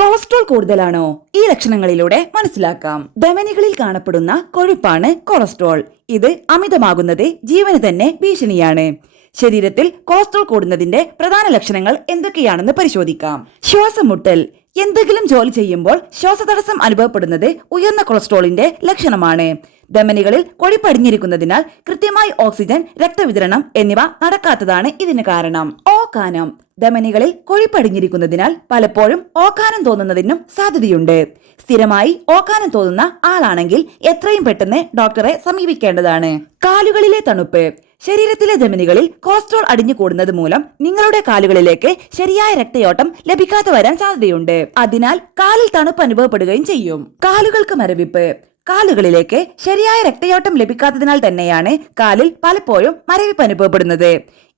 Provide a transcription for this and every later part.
Cholesterol കൂടുതലാണോ? ഈ ലക്ഷണങ്ങളിലൂടെ മനസ്സിലാക്കാം. ധമനികളിൽ കാണപ്പെടുന്ന കൊഴുപ്പാണ് കൊളസ്ട്രോൾ. ഇത് അമിതമാകുന്നത് ജീവന് തന്നെ ഭീഷണിയാണ്. ശരീരത്തിൽ കൊളസ്ട്രോൾ കൂടുന്നതിന്റെ പ്രധാന ലക്ഷണങ്ങൾ എന്തൊക്കെയാണെന്ന് പരിശോധിക്കാം. ശ്വാസം മുട്ടൽ. എന്തെങ്കിലും ജോലി ചെയ്യുമ്പോൾ ശ്വാസതടസ്സം അനുഭവപ്പെടുന്നത് ഉയർന്ന കൊളസ്ട്രോളിന്റെ ലക്ഷണമാണ്. ധമനികളിൽ കൊഴുപ്പടിഞ്ഞിരിക്കുന്നതിനാൽ കൃത്യമായി ഓക്സിജൻ, രക്തവിതരണം എന്നിവ നടക്കാത്തതാണ് ഇതിന് കാരണം. ഓക്കാനം. ധമനികളിൽ കൊഴുപ്പടിഞ്ഞിരിക്കുന്നതിനാൽ പലപ്പോഴും ഓക്കാനം തോന്നുന്നതിനും സാധ്യതയുണ്ട്. സ്ഥിരമായി ഓക്കാനം തോന്നുന്ന ആളാണെങ്കിൽ എത്രയും പെട്ടെന്ന് ഡോക്ടറെ സമീപിക്കേണ്ടതാണ്. കാലുകളിലെ തണുപ്പ്. ശരീരത്തിലെ ധമനികളിൽ കൊളസ്ട്രോൾ അടിഞ്ഞു കൂടുന്നത് മൂലം നിങ്ങളുടെ കാലുകളിലേക്ക് ശരിയായ രക്തയോട്ടം ലഭിക്കാതെ വരാൻ സാധ്യതയുണ്ട്. അതിനാൽ കാലിൽ തണുപ്പ് അനുഭവപ്പെടുകയും ചെയ്യും. കാലുകൾക്ക് മരവിപ്പ്. കാലുകളിലേക്ക് ശരിയായ രക്തയോട്ടം ലഭിക്കാത്തതിനാൽ തന്നെയാണ് കാലിൽ പലപ്പോഴും മരവിപ്പ് അനുഭവപ്പെടുന്നത്.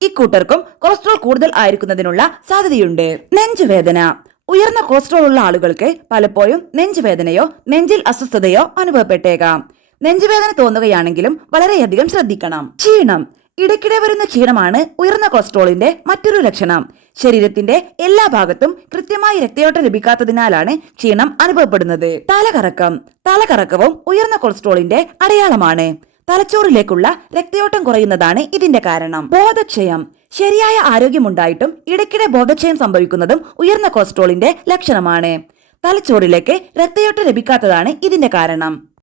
ഇക്കൂട്ടർക്കും കൊളസ്ട്രോൾ കൂടുതൽ ആയിരിക്കുന്നതിനുള്ള സാധ്യതയുണ്ട്. നെഞ്ചുവേദന. ഉയർന്ന കൊളസ്ട്രോൾ ഉള്ള ആളുകൾക്ക് പലപ്പോഴും നെഞ്ചുവേദനയോ നെഞ്ചിൽ അസ്വസ്ഥതയോ അനുഭവപ്പെട്ടേക്കാം. നെഞ്ചുവേദന തോന്നുകയാണെങ്കിലും വളരെയധികം ശ്രദ്ധിക്കണം. ക്ഷീണം. ഇടയ്ക്കിടെ വരുന്ന ക്ഷീണമാണ് ഉയർന്ന കൊളസ്ട്രോളിന്റെ മറ്റൊരു ലക്ഷണം. ശരീരത്തിന്റെ എല്ലാ ഭാഗത്തും കൃത്യമായി രക്തയോട്ടം ലഭിക്കാത്തതിനാലാണ് ക്ഷീണം അനുഭവപ്പെടുന്നത്. തലകറക്കം. തലകറക്കവും ഉയർന്ന കൊളസ്ട്രോളിന്റെ അടയാളമാണ്. തലച്ചോറിലേക്കുള്ള രക്തയോട്ടം കുറയുന്നതാണ് ഇതിന്റെ കാരണം. ബോധക്ഷയം. ശരിയായ ആരോഗ്യമുണ്ടായിട്ടും ഇടയ്ക്കിടെ ബോധക്ഷയം സംഭവിക്കുന്നതും ഉയർന്ന കൊളസ്ട്രോളിന്റെ ലക്ഷണമാണ്. തലച്ചോറിലേക്ക് രക്തയോട്ടം ലഭിക്കാത്തതാണ് ഇതിന്റെ കാരണം.